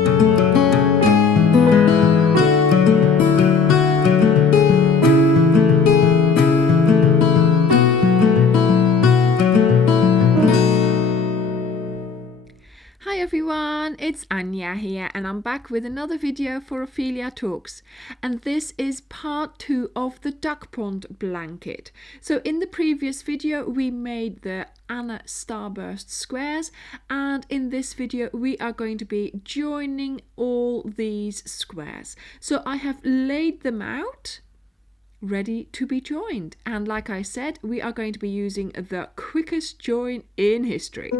Hi everyone, it's Anja here and I'm back with another video for Ophelia Talks, and this is part 2 of the Duckpond blanket. So in the previous video we made the Anna starburst squares, and in this video we are going to be joining all these squares. So I have laid them out ready to be joined, and like I said, we are going to be using the quickest join in history.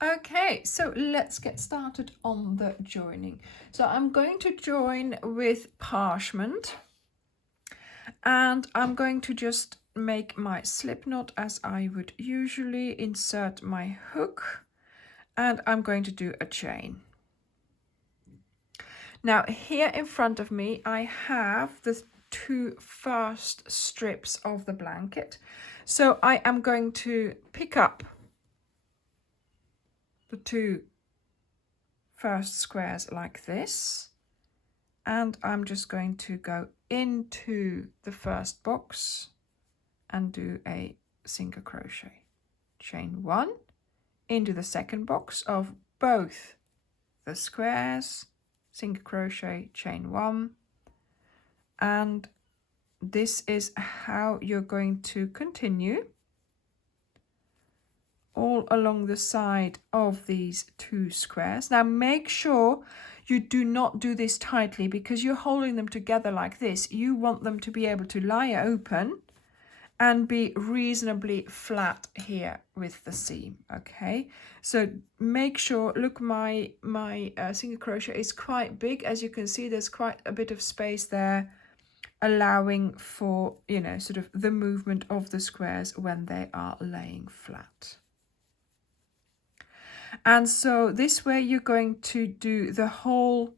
Okay, so let's get started on the joining. So I'm going to join with parchment, and I'm going to just make my slip knot as I would usually, insert my hook, and I'm going to do a chain. Now here in front of me I have the two first strips of the blanket, so I am going to pick up the two first squares like this, and I'm just going to go into the first box and do a single crochet, chain 1 into the second box of both the squares, single crochet, chain 1, and this is how you're going to continue all along the side of these two squares. Now make sure you do not do this tightly, because you're holding them together like this. You want them to be able to lie open and be reasonably flat here with the seam. Okay, so make sure, look, my single crochet is quite big. As you can see, there's quite a bit of space there, allowing for, you know, sort of the movement of the squares when they are laying flat. And so this way you're going to do the whole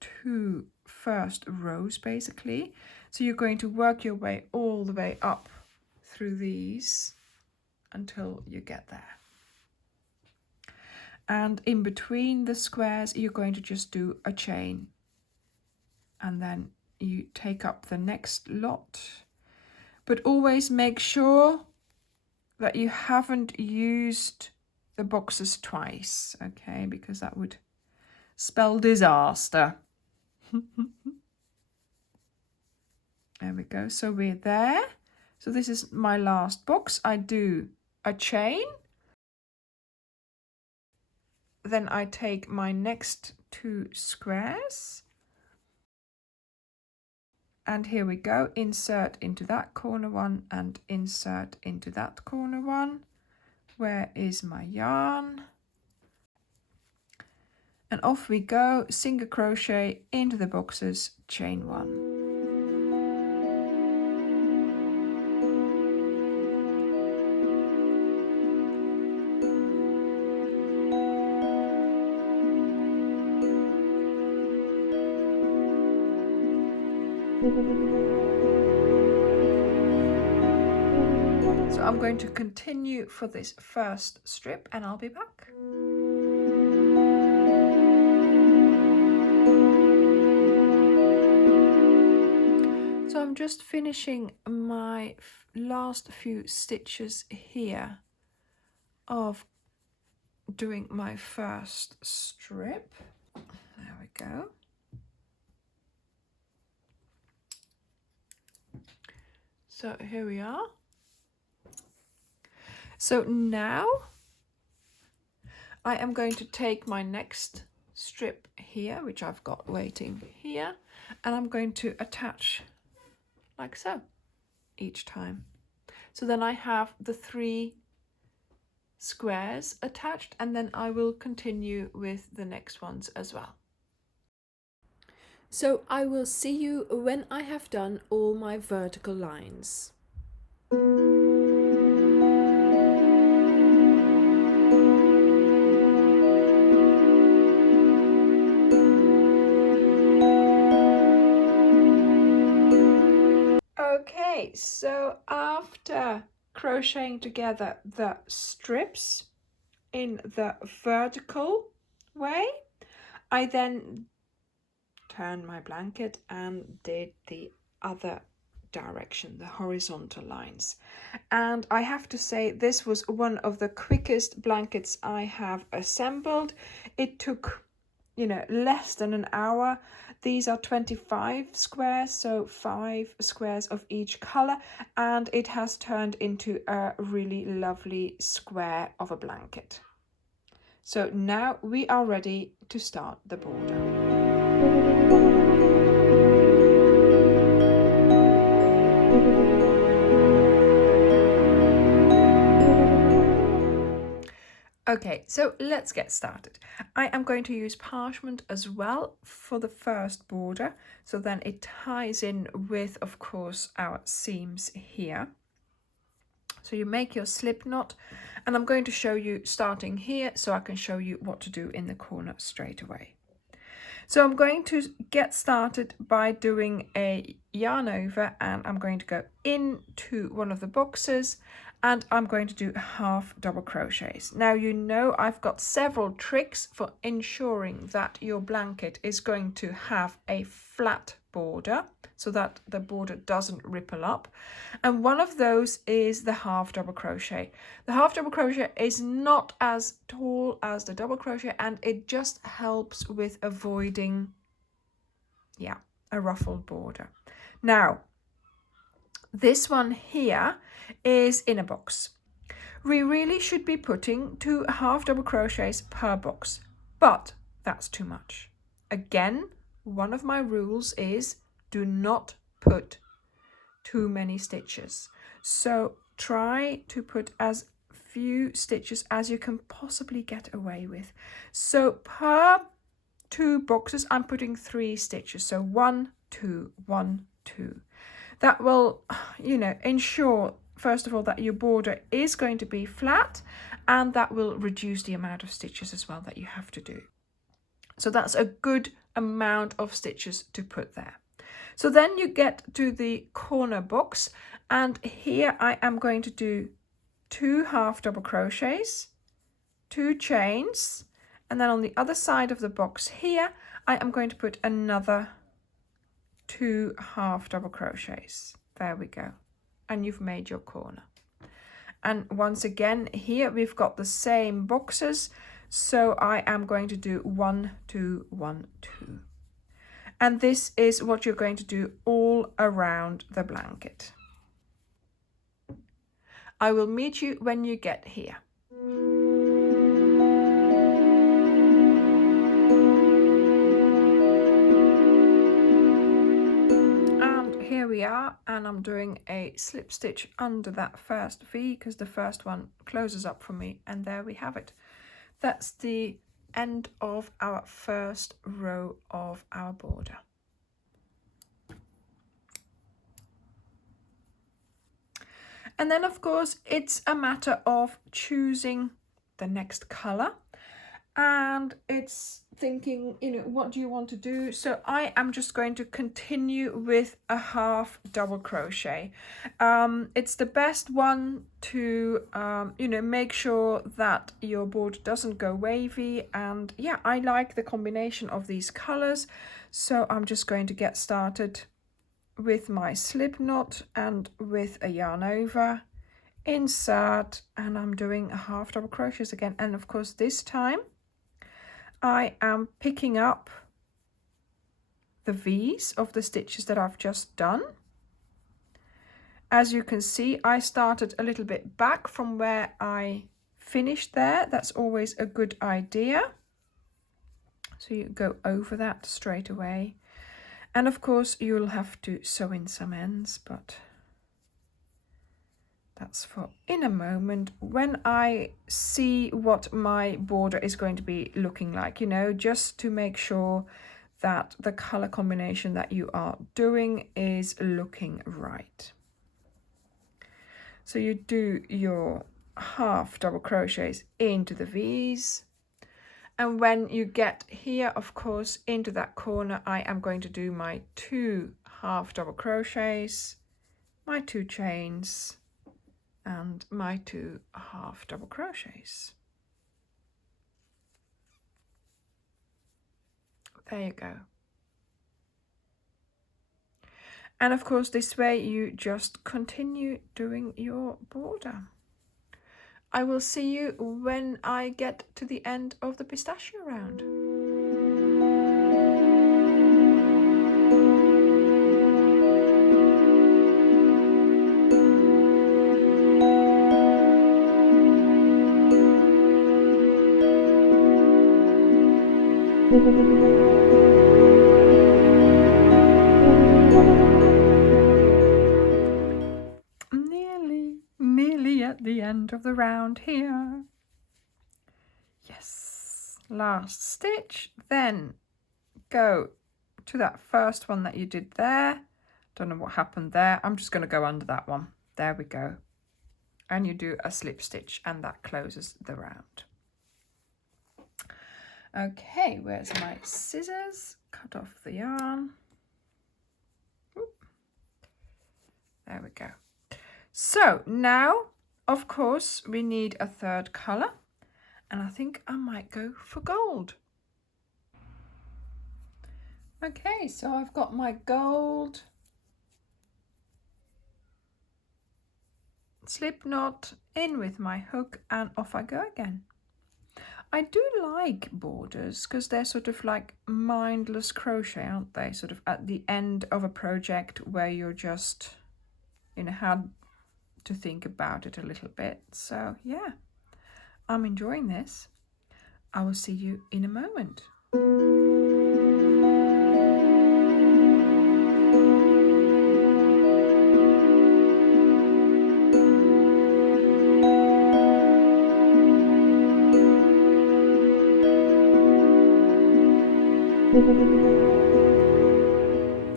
two first rows basically. So you're going to work your way all the way up through these until you get there. And in between the squares you're going to just do a chain, and then you take up the next lot. But always make sure that you haven't used the boxes twice, okay, because that would spell disaster. There we go, so we're there. So this is my last box. I do a chain, then I take my next two squares, and here we go, insert into that corner one and insert into that corner one. Where is my yarn? And off we go, single crochet into the boxes, chain 1. So I'm going to continue for this first strip and I'll be back. So I'm just finishing my last few stitches here of doing my first strip. There we go. So here we are. So now I am going to take my next strip here, which I've got waiting here, and I'm going to attach like so each time. So then I have the 3 squares attached, and then I will continue with the next ones as well. So I will see you when I have done all my vertical lines. Okay, so after crocheting together the strips in the vertical way, I then turned my blanket and did the other direction, the horizontal lines. And I have to say, this was one of the quickest blankets I have assembled. It took, less than an hour. These are 25 squares, so 5 squares of each color, and it has turned into a really lovely square of a blanket. So now we are ready to start the border. Okay, so let's get started. I am going to use parchment as well for the first border, so then it ties in with, of course, our seams here. So you make your slip knot, and I'm going to show you starting here so I can show you what to do in the corner straight away. So I'm going to get started by doing a yarn over, and I'm going to go into one of the boxes, and I'm going to do half double crochets. Now, I've got several tricks for ensuring that your blanket is going to have a flat border so that the border doesn't ripple up, and one of those is the half double crochet. The half double crochet is not as tall as the double crochet, and it just helps with avoiding a ruffled border. Now, this one here is in a box. We really should be putting 2 half double crochets per box, but that's too much. Again, one of my rules is do not put too many stitches. So try to put as few stitches as you can possibly get away with. So per 2 boxes, I'm putting 3 stitches. So 1, 2, 1, 2. That will, ensure, first of all, that your border is going to be flat, and that will reduce the amount of stitches as well that you have to do. So that's a good amount of stitches to put there. So then you get to the corner box, and here I am going to do 2 half double crochets, 2 chains, and then on the other side of the box here, I am going to put another 2 half double crochets. There we go. And you've made your corner. And once again, here we've got the same boxes. So I am going to do 1, 2, 1, 2. And this is what you're going to do all around the blanket. I will meet you when you get here. Here we are, and I'm doing a slip stitch under that first V because the first one closes up for me, and there we have it. That's the end of our first row of our border. And then, of course, it's a matter of choosing the next color, and it's thinking, what do you want to do? So I am just going to continue with a half double crochet. It's the best one to, make sure that your border doesn't go wavy. And yeah, I like the combination of these colors. So I'm just going to get started with my slip knot and with a yarn over, insert, and I'm doing a half double crochets again. And of course, this time I am picking up the V's of the stitches that I've just done. As you can see, I started a little bit back from where I finished there. That's always a good idea. So you go over that straight away. And of course, you'll have to sew in some ends, but That's for in a moment when I see what my border is going to be looking like, you know, just to make sure that the color combination that you are doing is looking right. So you do your half double crochets into the V's, and when you get here, of course, into that corner, I am going to do my 2 half double crochets, my 2 chains, and my 2 half double crochets. There you go. And of course, this way you just continue doing your border. I will see you when I get to the end of the pistachio round. Nearly at the end of the round here. Yes, last stitch, then go to that first one that you did there. Don't know what happened there. I'm just going to go under that one. There we go. And you do a slip stitch, and that closes the round. Okay, where's my scissors? Cut off the yarn. Oop. There we go. So now, of course, we need a third colour, and I think I might go for gold. Okay, so I've got my gold slip knot in with my hook, and off I go again. I do like borders because they're sort of like mindless crochet, aren't they? Sort of at the end of a project where you're just, you know, had to think about it a little bit. So yeah, I'm enjoying this. I will see you in a moment.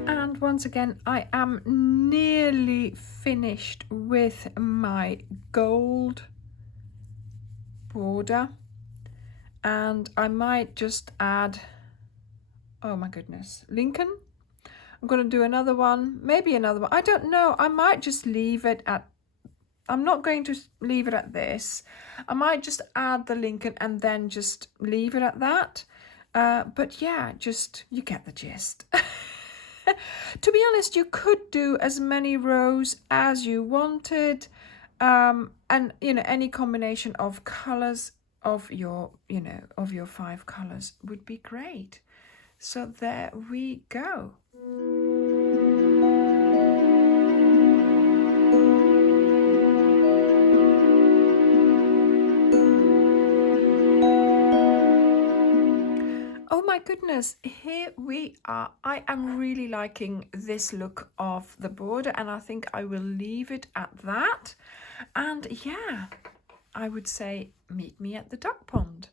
And once again, I am nearly finished with my gold border, and I might just add, oh my goodness, Lincoln. I'm going to do another one, maybe another one. I don't know. I might just leave it at, I'm not going to leave it at this. I might just add the Lincoln and then just leave it at that. But yeah, just, you get the gist. To be honest, you could do as many rows as you wanted, and you know, any combination of colors of your, you know, of your 5 colors would be great. So there we go. Oh my goodness, here we are. I am really liking this look of the border, and I think I will leave it at that. And yeah, I would say meet me at the duck pond.